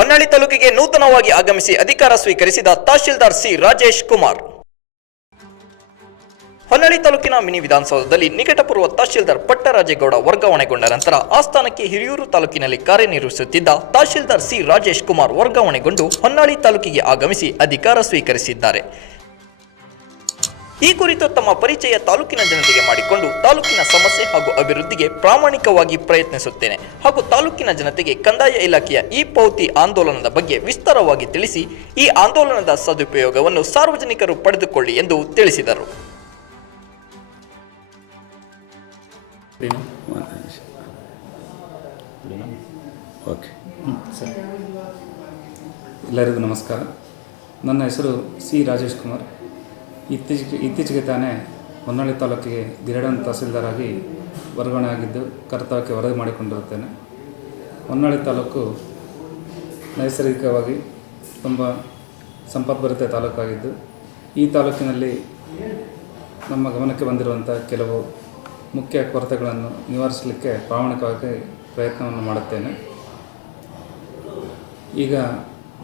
ಹೊನ್ನಾಳಿ ತಾಲೂಕಿಗೆ ನೂತನವಾಗಿ ಆಗಮಿಸಿ ಅಧಿಕಾರ ಸ್ವೀಕರಿಸಿದ ತಹಶೀಲ್ದಾರ್ ಸಿ ರಾಜೇಶ್ ಕುಮಾರ್. ಹೊನ್ನಾಳಿ ತಾಲೂಕಿನ ಮಿನಿ ವಿಧಾನಸೌಧದಲ್ಲಿ ನಿಕಟಪೂರ್ವ ತಹಶೀಲ್ದಾರ್ ಪಟ್ಟರಾಜೇಗೌಡ ವರ್ಗಾವಣೆಗೊಂಡ ನಂತರ ಆ ಸ್ಥಾನಕ್ಕೆ ಹಿರಿಯೂರು ತಾಲೂಕಿನಲ್ಲಿ ಕಾರ್ಯನಿರ್ವಹಿಸುತ್ತಿದ್ದ ತಹಶೀಲ್ದಾರ್ ಸಿ ರಾಜೇಶ್ ಕುಮಾರ್ ವರ್ಗಾವಣೆಗೊಂಡು ಹೊನ್ನಾಳಿ ತಾಲೂಕಿಗೆ ಆಗಮಿಸಿ ಅಧಿಕಾರ ಸ್ವೀಕರಿಸಿದ್ದಾರೆ. ಈ ಕುರಿತು ತಮ್ಮ ಪರಿಚಯ ತಾಲೂಕಿನ ಜನತೆಗೆ ಮಾಡಿಕೊಂಡು ತಾಲೂಕಿನ ಸಮಸ್ಯೆ ಹಾಗೂ ಅಭಿವೃದ್ಧಿಗೆ ಪ್ರಾಮಾಣಿಕವಾಗಿ ಪ್ರಯತ್ನಿಸುತ್ತೇನೆ ಹಾಗೂ ತಾಲೂಕಿನ ಜನತೆಗೆ ಕಂದಾಯ ಇಲಾಖೆಯ ಈ ಪೌತಿ ಆಂದೋಲನದ ಬಗ್ಗೆ ವಿಸ್ತಾರವಾಗಿ ತಿಳಿಸಿ ಈ ಆಂದೋಲನದ ಸದುಪಯೋಗವನ್ನು ಸಾರ್ವಜನಿಕರು ಪಡೆದುಕೊಳ್ಳಿ ಎಂದು ತಿಳಿಸಿದರು. ಓಕೆ. ಎಲ್ಲರಿಗೂ ನಮಸ್ಕಾರ. ನನ್ನ ಹೆಸರು ಸಿ ರಾಜೇಶ್ ಕುಮಾರ್. ಇತ್ತೀಚೆಗೆ ಇತ್ತೀಚೆಗೆ ತಾನೇ ಹೊನ್ನಾಳಿ ತಾಲೂಕಿಗೆ ಗಿರಡನ್ ತಹಸೀಲ್ದಾರಾಗಿ ವರ್ಗಾವಣೆ ಆಗಿದ್ದು ಕರ್ತವ್ಯಕ್ಕೆ ವರದಿ ಮಾಡಿಕೊಂಡಿರುತ್ತೇನೆ. ಹೊನ್ನಾಳಿ ತಾಲೂಕು ನೈಸರ್ಗಿಕವಾಗಿ ತುಂಬ ಸಂಪದ್ಭರಿತ ತಾಲೂಕಾಗಿದ್ದು, ಈ ತಾಲೂಕಿನಲ್ಲಿ ನಮ್ಮ ಗಮನಕ್ಕೆ ಬಂದಿರುವಂಥ ಕೆಲವು ಮುಖ್ಯ ಕೊರತೆಗಳನ್ನು ನಿವಾರಿಸಲಿಕ್ಕೆ ಪ್ರಾಮಾಣಿಕವಾಗಿ ಪ್ರಯತ್ನವನ್ನು ಮಾಡುತ್ತೇನೆ. ಈಗ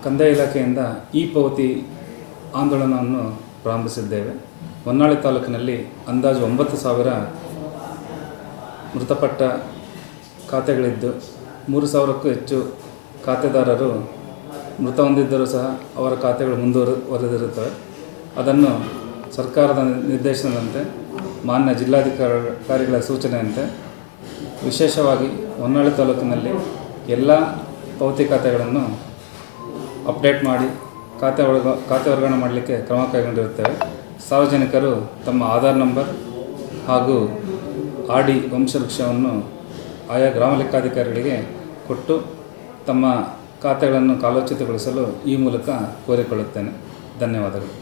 ಕಂದಾಯ ಇಲಾಖೆಯಿಂದ ಈ ಪಾವತಿ ಆಂದೋಲನವನ್ನು ಪ್ರಾರಂಭಿಸಿದ್ದೇವೆ. ಹೊನ್ನಾಳಿ ತಾಲೂಕಿನಲ್ಲಿ ಅಂದಾಜು ಒಂಬತ್ತು ಸಾವಿರ ಮೃತಪಟ್ಟ ಖಾತೆಗಳಿದ್ದು, ಮೂರು ಸಾವಿರಕ್ಕೂ ಹೆಚ್ಚು ಖಾತೆದಾರರು ಮೃತ ಹೊಂದಿದ್ದರೂ ಸಹ ಅವರ ಖಾತೆಗಳು ಮುಂದುವರೆದಿರುತ್ತವೆ ಅದನ್ನು ಸರ್ಕಾರದ ನಿರ್ದೇಶನದಂತೆ, ಮಾನ್ಯ ಜಿಲ್ಲಾಧಿಕಾರಿಗಳ ಸೂಚನೆಯಂತೆ ವಿಶೇಷವಾಗಿ ಹೊನ್ನಾಳಿ ತಾಲೂಕಿನಲ್ಲಿ ಎಲ್ಲ ಪೌತಿ ಖಾತೆಗಳನ್ನು ಅಪ್ಡೇಟ್ ಮಾಡಿ ಖಾತೆ ಒಳಗ ಖಾತೆ ವರ್ಗಾವಣೆ ಮಾಡಲಿಕ್ಕೆ ಕ್ರಮ ಕೈಗೊಂಡಿರುತ್ತೇವೆ. ಸಾರ್ವಜನಿಕರು ತಮ್ಮ ಆಧಾರ್ ನಂಬರ್ ಹಾಗೂ ಆರ್ ಡಿ ವಂಶವೃಕ್ಷವನ್ನು ಆಯಾ ಗ್ರಾಮ ಲೆಕ್ಕಾಧಿಕಾರಿಗಳಿಗೆ ಕೊಟ್ಟು ತಮ್ಮ ಖಾತೆಗಳನ್ನು ಕಾಲೋಚಿತಗೊಳಿಸಲು ಈ ಮೂಲಕ ಕೋರಿಕೊಳ್ಳುತ್ತೇನೆ. ಧನ್ಯವಾದಗಳು.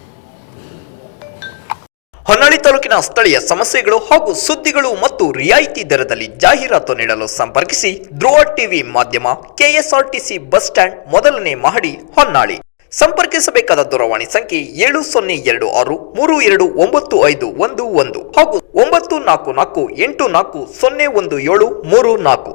ಹೊನ್ನಾಳಿ ತಾಲೂಕಿನ ಸ್ಥಳೀಯ ಸಮಸ್ಯೆಗಳು ಹಾಗೂ ಸುದ್ದಿಗಳು ಮತ್ತು ರಿಯಾಯಿತಿ ದರದಲ್ಲಿ ಜಾಹೀರಾತು ನೀಡಲು ಸಂಪರ್ಕಿಸಿ ಧ್ರುವ ಟಿವಿ ಮಾಧ್ಯಮ, ಕೆಎಸ್ಆರ್ಟಿಸಿ ಬಸ್ ಸ್ಟ್ಯಾಂಡ್ ಮೊದಲನೇ ಮಹಡಿ ಹೊನ್ನಾಳಿ. ಸಂಪರ್ಕಿಸಬೇಕಾದ ದೂರವಾಣಿ ಸಂಖ್ಯೆ ಏಳು ಸೊನ್ನೆ ಎರಡು ಆರು ಮೂರು ಎರಡು ಒಂಬತ್ತು ಐದು ಒಂದು ಒಂದು ಹಾಗೂ ಒಂಬತ್ತು ನಾಲ್ಕು ನಾಲ್ಕು ಎಂಟು ನಾಲ್ಕು ಸೊನ್ನೆ ಒಂದು ಏಳು ಮೂರು ನಾಲ್ಕು.